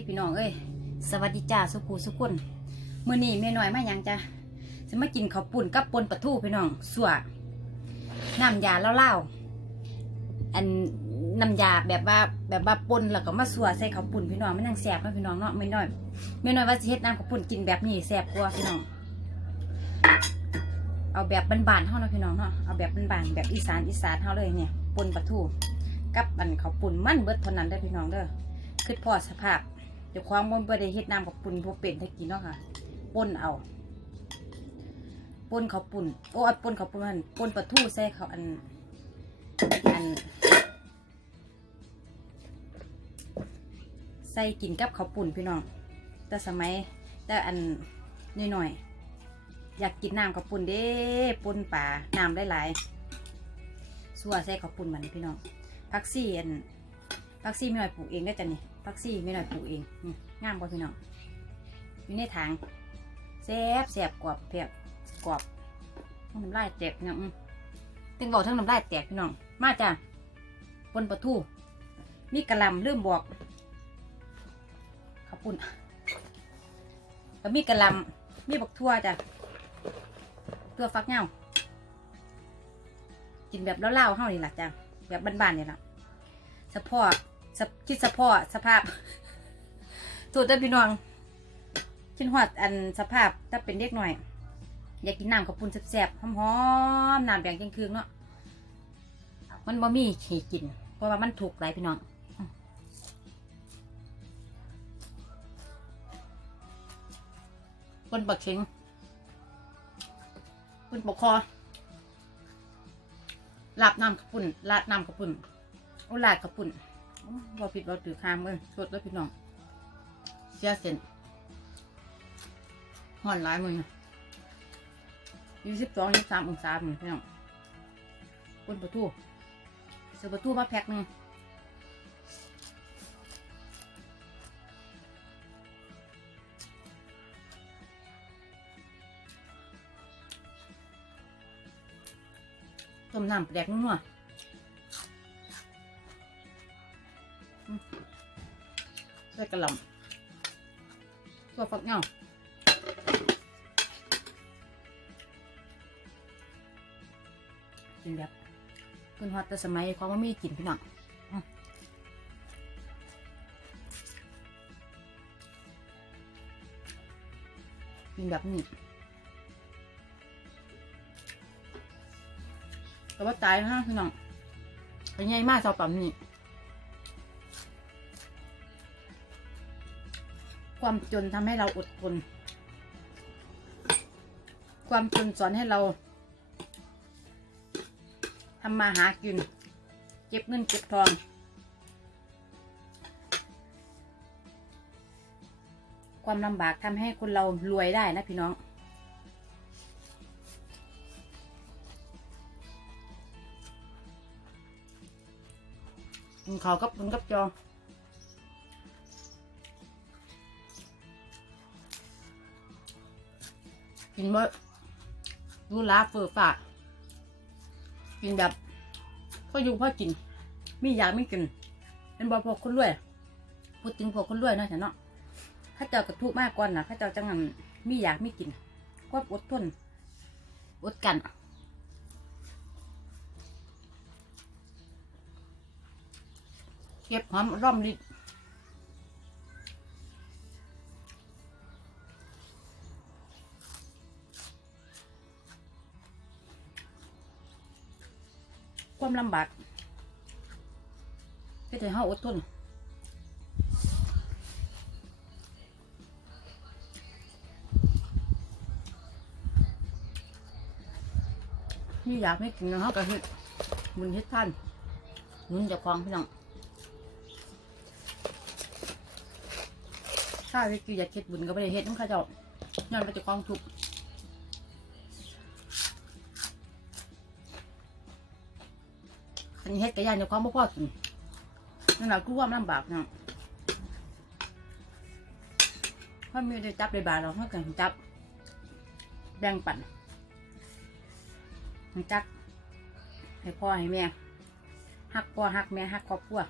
ดีพี่น้องเอ้ยสวัสดีจ้าสุขูสุขุนมื้อนี้แม่น้อยมาหยังจ้ะจะมากินข้าวปุ่นกับปนปลาทูพี่น้องสัวน้ำยาเล่าๆอันน้ำยาแบบว่าแบบว่าปนแล้วก็มาสัวใส่ข้าวปุ่นพี่น้องไมันยังแซ่บนะพี่น้องเนาะแม่น้อยแม่น้อยว่าสิเฮ็ดน้ำข้าวปุ่นกินแบบนี้แซ่บกว่าพี่น้อง เอาแบบบานๆเฮาเนาะพี่น้องเนาะเอาแบบบานๆแบบอีสานอีสานเฮาเลยเนี่ยปนปลาทูกับอันข้าวปุ่นมันเบิดเท่านั้นเด้พี่น้องเด้อคือพอสภาพ เดี๋ยวความมันบ่ได้เฮ็ดน้ำกับปุ่นพวกเป็นให้กินเนาะค่ะป่นเอาป่นเขาปุ่นโอ้อันป่นเขาปุ่นมันป่นปลาทูใส่เขาอันอันใส่กินกับเขาปุ่นพี่น้อง แต่สมัยแต่อันน้อยๆอยากกินน้ำกับปุ่นเด้ป่นป่าน้ำหลายๆสัวใส่เขาปุ่นมันพี่น้องพักซี่อันพักซี่ไม่หน่อยปลูกเองได้จ้ะนี่ พักซี่ไม่หน่อยปลูกเองนี่งามกว่าพี่น้องอยู่ในถังแซ่บแซ่บกรอบเพียบกรอบน้ำลายแตกพี่น้องตึงบอกทั้งน้ำลายแตกพี่น้อง มาจ้ะปนปลาทูมีกระลำเริ่มบอกข้าวปุ้นแล้วมีกระลำมีบักทั่วจ้ะทั่วฟักเงากินแบบเล่าๆเฮานี่แหละจ้ะแบบบ้านๆนี่แหละสะพอสะ คิดสะพอสภาพสูตรเด้พี่น้องคิดหอดอันสภาพถ้าเป็นเด็กหน่อย อยากกินน้ำกับปุ้นแซ่บๆหอมๆน้ำแบงจังคืนเนาะมันบ่มีขี่กิน เพราะว่ามันถูกหลายพี่น้องอืมปนปักเชงปนปกคอลาบน้ำกับปุ่นลาดน้ำกับปุ่นโอ้ลาดกระปุ่น โอ้บ่ผิดบ่ถือคามเลยสดแล้วพี่น้องเสียเส้นห่อนหลายมือยี่สิบสองยี่สิบสามองศาเหมือนพี่น้องปุ่นประตูซื้อประตูมาแพ็คหนึ่งต้มน้ำแดกนัว กระหล่ำตัวฝักเงากินแบบคุณฮอตแต่สมัยความว่ามีกินพี่น้องกินแบบนี้แต่ว่าตายนะพี่น้องเป็นไงมากเจ้าปั๊มนี่ ความจนทำให้เราอดทน ความจนสอนให้เราทำมาหากิน เก็บเงินเก็บทอง ความลำบากทำให้คนเรารวยได้นะพี่น้องกินข้าวกับกินกับจอง กินบ่ดูลาเฟอร์ฝากกินแบบพ่ออยู่พ่อกิน มีอยากไม่กินเป็นบ่พวกคนรวย พูดถึงพวกคนรวยเนาะฉันเนาะข้าเจ้ากระทุกมากก่อนนะข้าเจ้าจังงันมีอยากไม่กินก็อดทนอดกันเก็บหอมร่อมริด ความลำบากก็จะให้อดทนนี่อยากไม่กินนะเขาก็เฮ็ดมุนเฮ็ดท่านมุนจะคลองพี่น้องถ้าเฮ็ดกิอยากเฮ็ดบุญก็ไม่ได้เฮ็ดน้ำข้าเจ้าย้อนไปจะคลองทุก อันนี้เฮ็ดกระยานในความบ่พอกินนั่นแหละกูว่ามลำบากเนาะถ้ามีได้จับได้บาทเราเขาเกิดจับ แบ่งปันจักให้พ่อให้แม่ฮักพ่อฮักแม่ฮักครอบครัว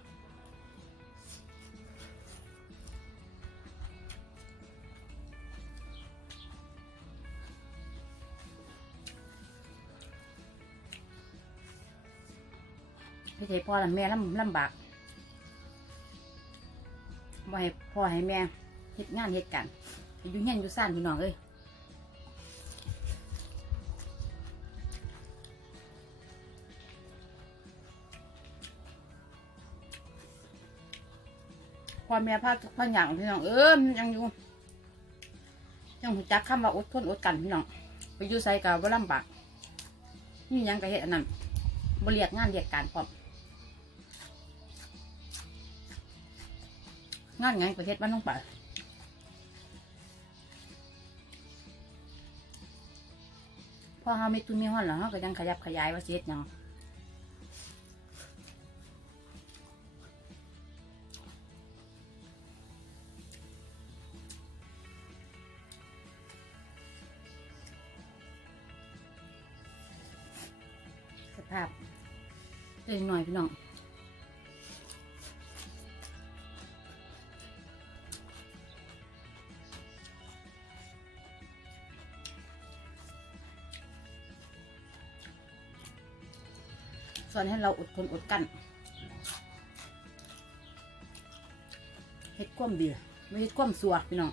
ไม่ใช่พ่อและแม่ลำลำบากบ่ให้พ่อให้แม่เฮ็ดงานเฮ็ดกันอยู่เฮียอยู่ซ่านพี่น้องเอ้ยพ่อแม่พาทุกพันอย่างพี่น้องเออมันยังอยู่ยังจักคำว่าอดทนอดกันพี่น้องไปอยู่ใส่กับว่าลำบากนี่ยังก็เฮ็ดอันนั้นบเรียกงานเรียกการพร้อม งานไงประเทศบ้านน้องป่าพอเฮามีตุนมีห้อนแล้วเฮาก็ยังขยับขยายว่าเฮ็ดหยังสภาพเล็กหน่อยพี่น้อง สอนให้เราอดทนอดกั้นเฮ็ดความดีไม่เฮ็ดความสัวพี่น้อง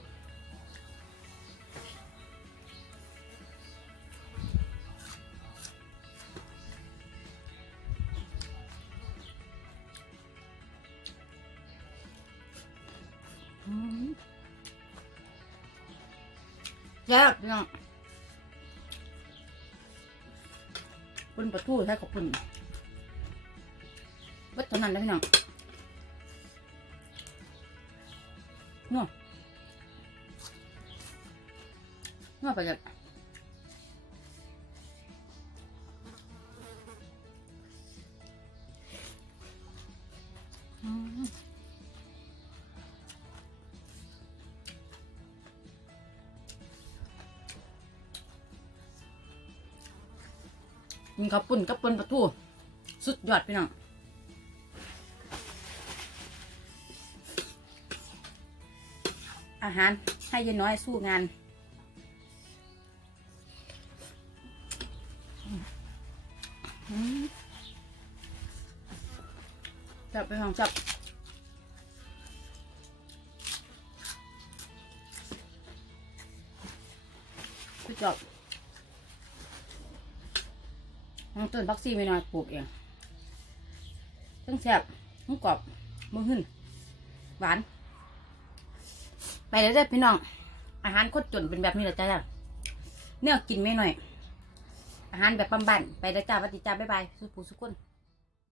แล้วพี่น้องปุ่นประตูใช้กับปุ่น วัดเท่านั้นนะพี่น้องนัวนัวไปเลยอืมมีข้าวปุ้นกับปุ้นปลาทูสุดยอดพี่น้อง อาหารให้ยายน้อยสู้งาน จับไปห้องจับสุดยอดน้องต้นพักซี่ไม่น้อยปลูกเองตั้งแซ่บทั้งกรอบมือหึ่นหวาน ไปเลยเด้อพี่น้อง อาหารโคตรจนเป็นแบบนี้แหละจ้าเนี่ยกินไม่หน่อย อาหารแบบบ้านไปแล้วจ้าวัติจ้าบ๊ายบายสุขูสุขุน